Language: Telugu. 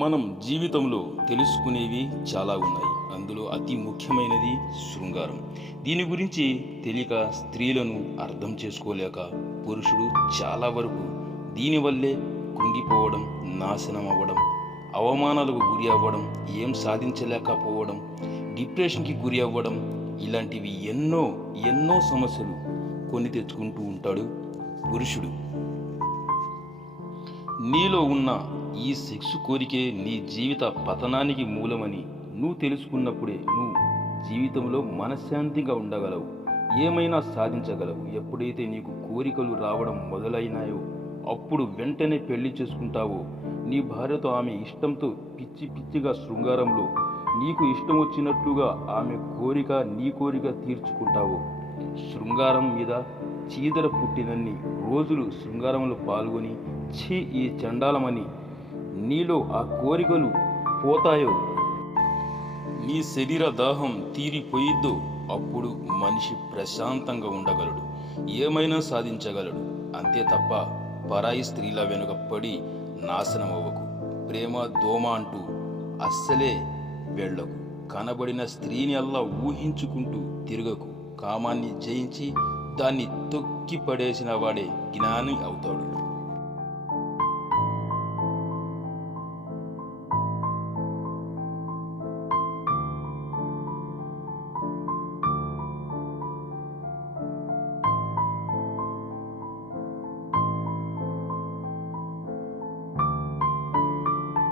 మనం జీవితంలో తెలుసుకునేవి చాలా ఉన్నాయి. అందులో అతి ముఖ్యమైనది శృంగారం. దీని గురించి తెలియక స్త్రీలను అర్థం చేసుకోలేక పురుషుడు చాలా వరకు దీనివల్లే కృంగిపోవడం, నాశనం అవ్వడం, అవమానాలకు గురి అవ్వడం, ఏం సాధించలేకపోవడం, డిప్రెషన్కి గురి అవ్వడం, ఇలాంటివి ఎన్నో ఎన్నో సమస్యలు కొని తెచ్చుకుంటూ ఉంటాడు పురుషుడు. నీలో ఉన్న ఈ సెక్స్ కోరికే నీ జీవిత పతనానికి మూలమని నువ్వు తెలుసుకున్నప్పుడే నువ్వు జీవితంలో మనశ్శాంతిగా ఉండగలవు, ఏమైనా సాధించగలవు. ఎప్పుడైతే నీకు కోరికలు రావడం మొదలైనాయో అప్పుడు వెంటనే పెళ్లి చేసుకుంటావో, నీ భార్యతో ఆమె ఇష్టంతో పిచ్చి పిచ్చిగా శృంగారంలో నీకు ఇష్టం వచ్చినట్లుగా ఆమె కోరిక నీ కోరిక తీర్చుకుంటావో, శృంగారం మీద చీదర పుట్టినన్ని రోజులు శృంగారంలో పాల్గొని ఛీ ఈ చండాలమని నీలో ఆ కోరికలు పోతాయో, నీ శరీర దాహం తీరిపోయిద్దో అప్పుడు మనిషి ప్రశాంతంగా ఉండగలడు, ఏమైనా సాధించగలడు. అంతే తప్ప పరాయి స్త్రీల వెనుక పడి నాశనం అవ్వకు. ప్రేమ దోమ అంటూ అస్సలే వెళ్ళకు. కనబడిన స్త్రీని అల్లా ఊహించుకుంటూ తిరగకు. కామాన్ని జయించి దాన్ని తొక్కి పడేసిన వాడే జ్ఞాని అవుతాడు.